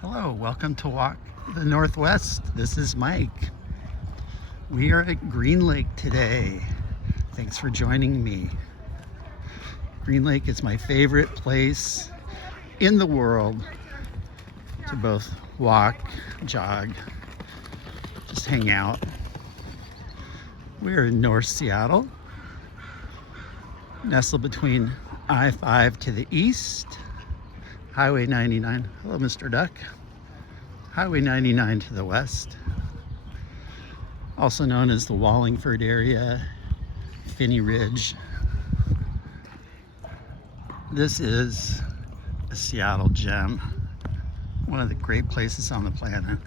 Hello, welcome to Walk the Northwest. This is Mike. We are at Greenlake today. Thanks for joining me. Greenlake is my favorite place in the world to both walk, jog, just hang out. We're in North Seattle, nestled between I-5 to the east, Highway 99. Hello, Mr. Duck. Highway 99 to the west, also known as the Wallingford area, Finney Ridge. This is a Seattle gem, one of the great places on the planet,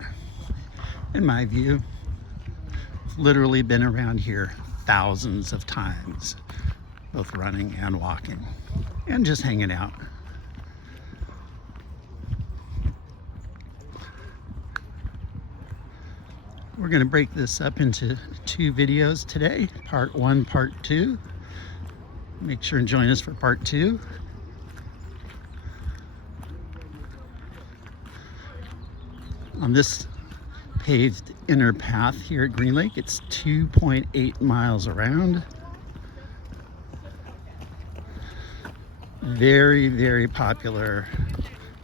in my view. I've literally been around here thousands of times, both running and walking, and just hanging out. We're going to break this up into two videos today, part one, part two. Make sure and join us for part two. On this paved inner path here at Greenlake, it's 2.8 miles around. Very, very popular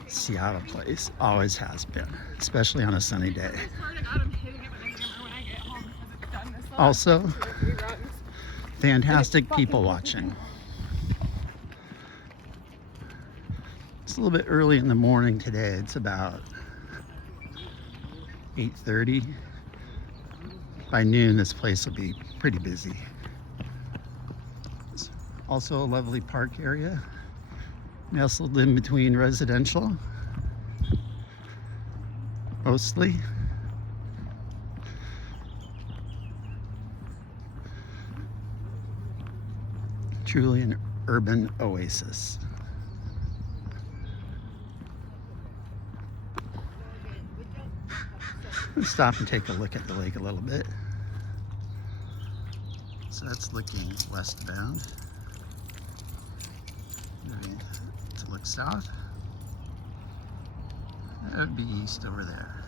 Seattle place, always has been, especially on a sunny day. Also, fantastic people watching. It's a little bit early in the morning today. It's about 8:30. By noon, this place will be pretty busy. It's also a lovely park area, nestled in between residential, mostly. Truly an urban oasis. Let's stop and take a look at the lake a little bit. So that's looking westbound. Moving to look south. That would be east over there.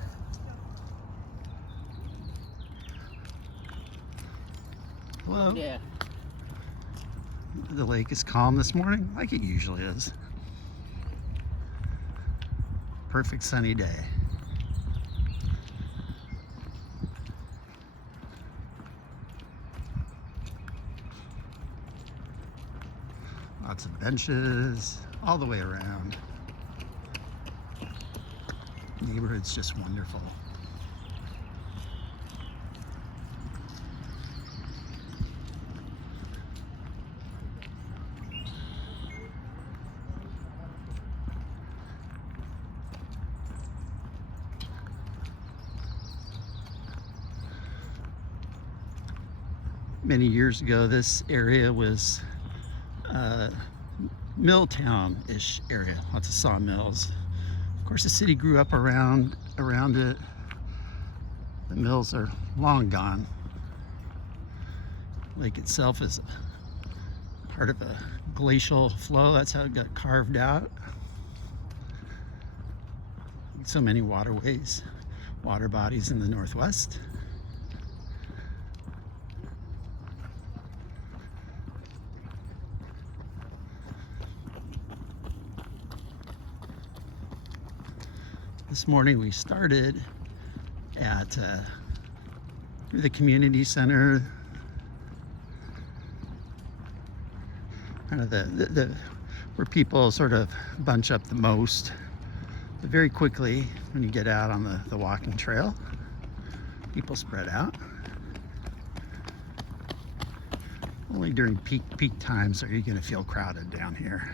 Hello. Yeah. The lake is calm this morning, like it usually is. Perfect sunny day. Lots of benches all the way around. The neighborhood's just wonderful. Many years ago, this area was mill town-ish area, lots of sawmills. Of course, the city grew up around it. The mills are long gone. The lake itself is part of a glacial flow. That's how it got carved out. So many waterways, water bodies in the Northwest. This morning we started at the community center, kind of the where people sort of bunch up the most. But very quickly, when you get out on the walking trail, people spread out. Only during peak times are you going to feel crowded down here.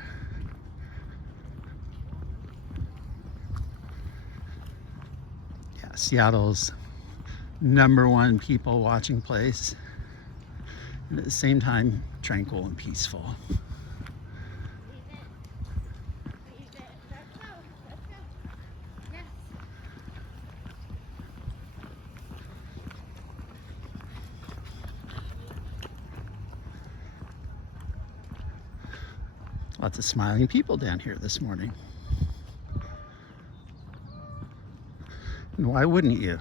Seattle's #1 people watching place, and at the same time tranquil and peaceful. Lots of smiling people down here this morning. And why wouldn't you?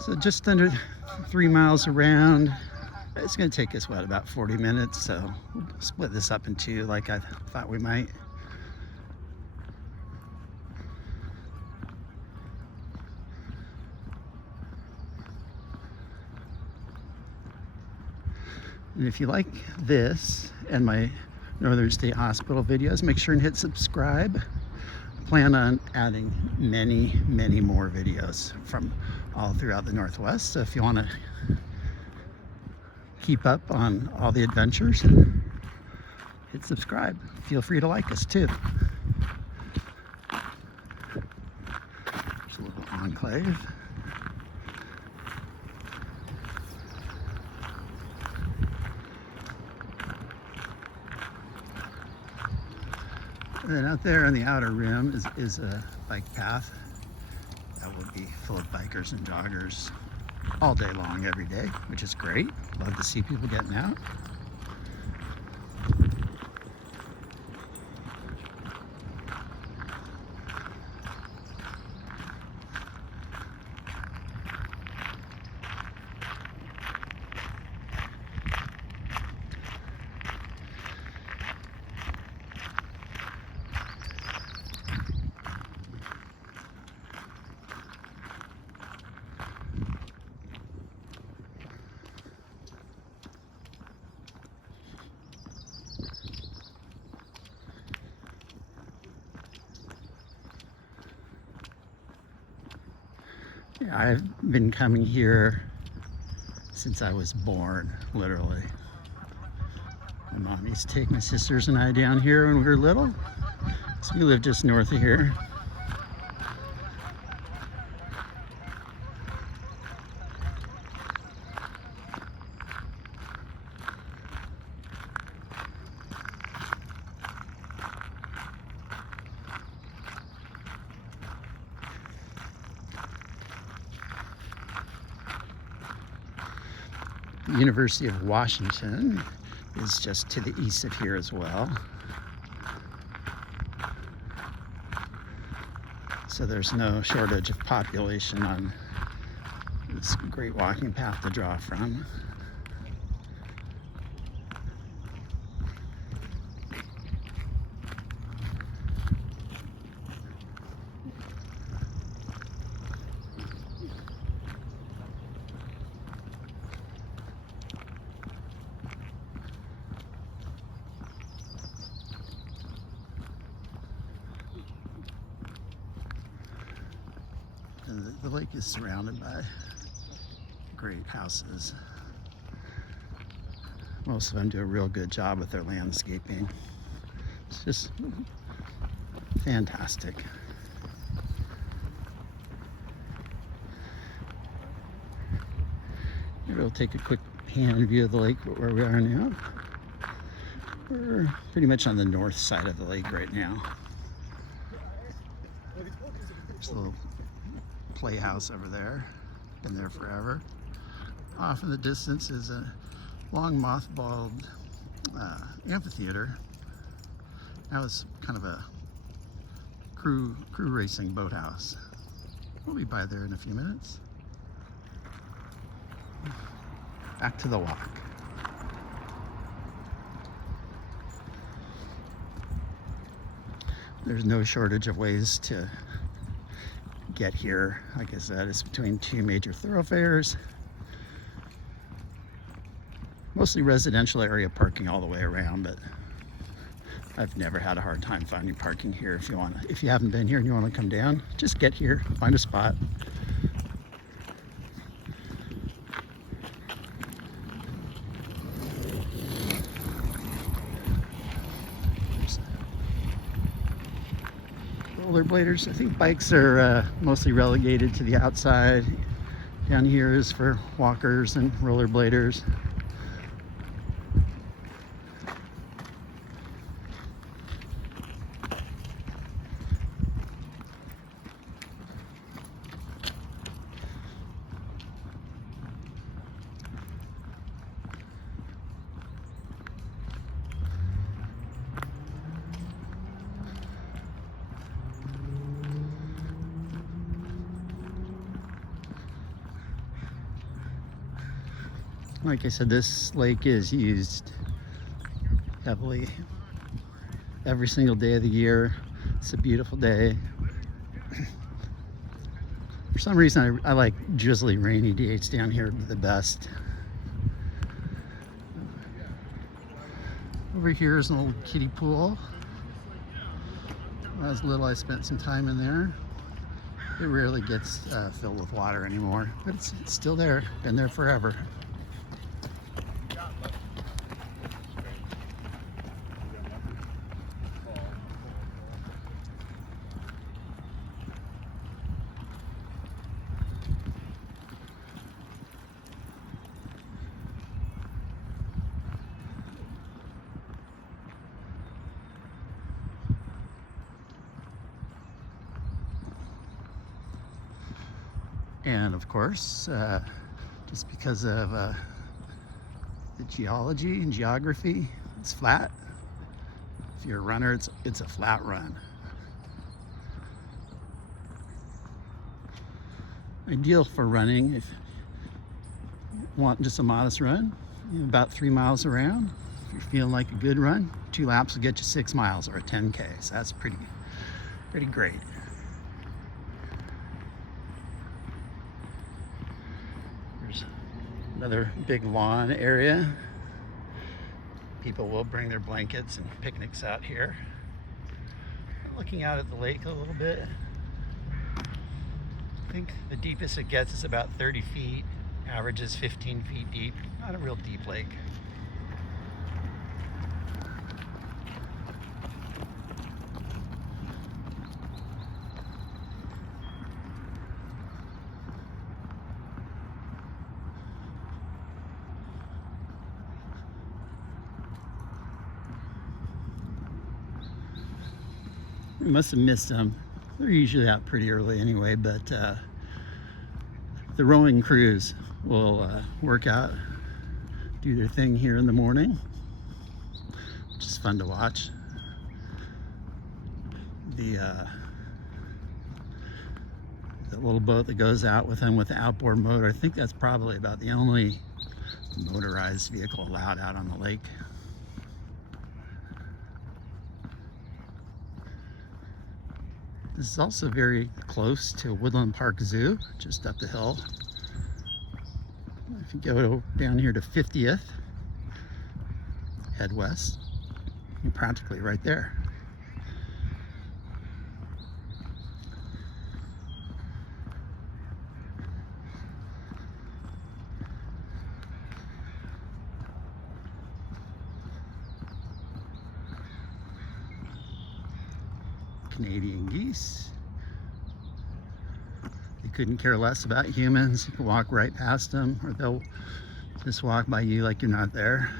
So just under 3 miles around. It's going to take us, what, about 40 minutes, so we'll split this up in two like I thought we might. And if you like this and my Northern State Hospital videos, make sure and hit subscribe. I plan on adding many, many more videos from all throughout the Northwest, so if you want to keep up on all the adventures, hit subscribe. Feel free to like us too. There's a little enclave. And then out there on the outer rim is a bike path that will be full of bikers and joggers all day long, every day, which is great. Love to see people getting out. Yeah, I've been coming here since I was born, literally. My mom used to take my sisters and I down here when we were little. So we live just north of here. The University of Washington is just to the east of here as well. So there's no shortage of population on this great walking path to draw from. And the lake is surrounded by great houses. Most of them do a real good job with their landscaping. It's just fantastic. Maybe we'll take a quick hand view of the lake where we are now. We're pretty much on the north side of the lake right now. There's a little playhouse over there. Been there forever. Off in the distance is a long mothballed amphitheater. That was kind of a crew racing boathouse. We'll be by there in a few minutes. Back to the walk. There's no shortage of ways to get here. Like I said, it's between two major thoroughfares. Mostly residential area parking all the way around, but I've never had a hard time finding parking here. If you haven't been here and you want to come down, just get here, find a spot. Rollerbladers. I think bikes are mostly relegated to the outside. Down here is for walkers and rollerbladers. Like I said, this lake is used heavily every single day of the year. It's a beautiful day. For some reason, I like drizzly, rainy days down here the best. Over here is an old kiddie pool. When I was little, I spent some time in there. It rarely gets filled with water anymore, but it's still there. Been there forever. And of course, just because of the geology and geography, it's flat. If you're a runner, it's a flat run. Ideal for running if you want just a modest run, about 3 miles around. If you're feeling like a good run, 2 laps will get you 6 miles or a 10K. So that's pretty great. There's another big lawn area. People will bring their blankets and picnics out here. Looking out at the lake a little bit. I think the deepest it gets is about 30 feet. Average is 15 feet deep. Not a real deep lake. We must have missed them. They're usually out pretty early anyway, but the rowing crews will work out, do their thing here in the morning, which is fun to watch. The little boat that goes out with them with the outboard motor, I think that's probably about the only motorized vehicle allowed out on the lake. This is also very close to Woodland Park Zoo, just up the hill. If you go down here to 50th, head west, you're practically right there. Canadian geese. They couldn't care less about humans. You can walk right past them, or they'll just walk by you like you're not there.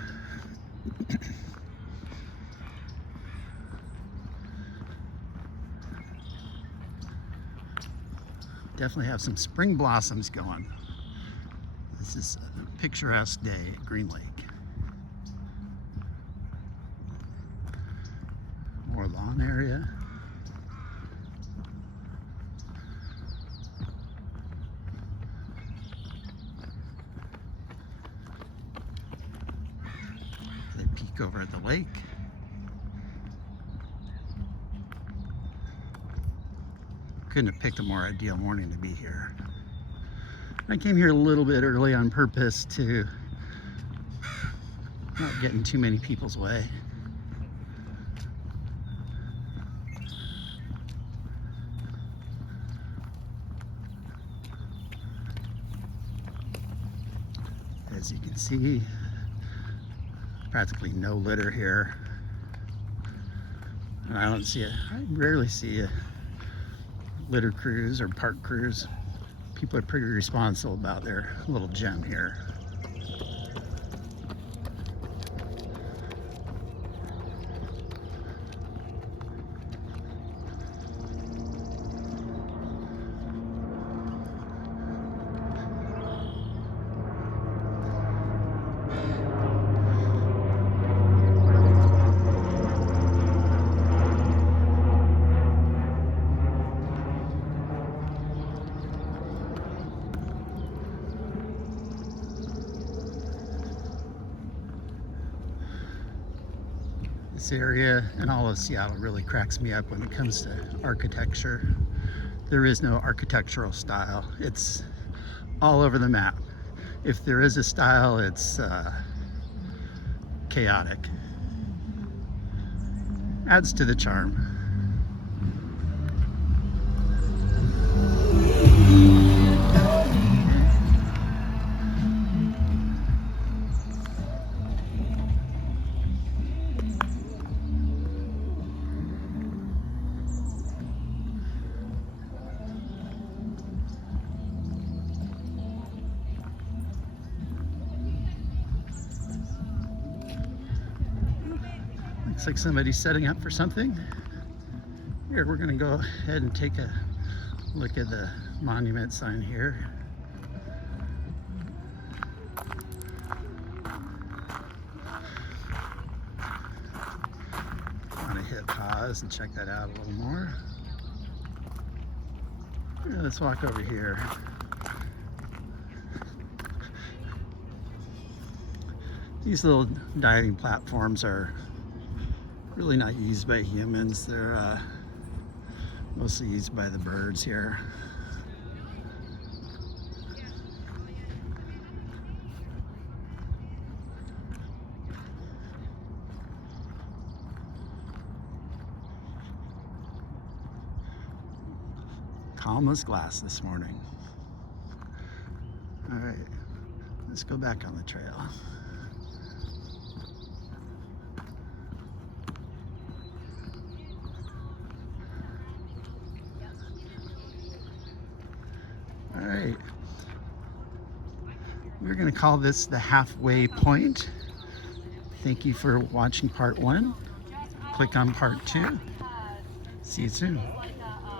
Definitely have some spring blossoms going. This is a picturesque day at Greenlake. More lawn area. Peek over at the lake. Couldn't have picked a more ideal morning to be here. I came here a little bit early on purpose to not get in too many people's way. As you can see, practically no litter here. And I rarely see a litter crews or park crews. People are pretty responsible about their little gem here. This area and all of Seattle really cracks me up when it comes to architecture. There is no architectural style. It's all over the map. If there is a style, it's chaotic. Adds to the charm. Looks like somebody's setting up for something. Here, we're gonna go ahead and take a look at the monument sign here. I'm gonna hit pause and check that out a little more. Yeah, let's walk over here. These little diving platforms are really not used by humans. They're mostly used by the birds here. Calm as glass this morning. All right, let's go back on the trail. All right, we're going to call this the halfway point. Thank you for watching part 1. Click on part 2. See you soon.